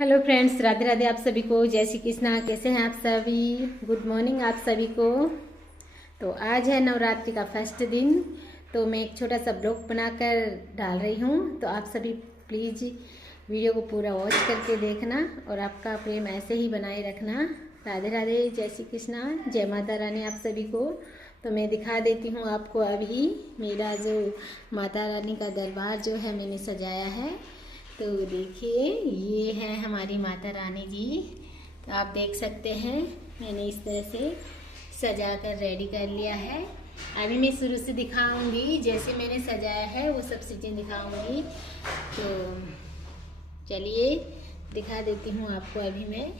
Hello friends, Radhe राधे आप सभी को। जय श्री कृष्णा। कैसे हैं आप सभी? गुड मॉर्निंग आप सभी को। तो आज है नवरात्रि का फर्स्ट दिन, तो मैं एक छोटा सा ब्लॉग बनाकर डाल रही हूँ। तो आप सभी प्लीज़ वीडियो को पूरा वॉच करके देखना और आपका प्रेम ऐसे ही बनाए रखना। राधे राधे, जय श्री कृष्णा, जय माता रानी आप सभी को। तो मैं दिखा देती हूँ आपको अभी मेरा जो माता रानी का दरबार जो है मैंने सजाया है। तो देखिए, ये है हमारी माता रानी जी। तो आप देख सकते हैं मैंने इस तरह से सजा कर रेडी कर लिया है। अभी मैं शुरू से दिखाऊंगी, जैसे मैंने सजाया है वो सब चीज़ें दिखाऊंगी। तो चलिए दिखा देती हूँ आपको अभी मैं।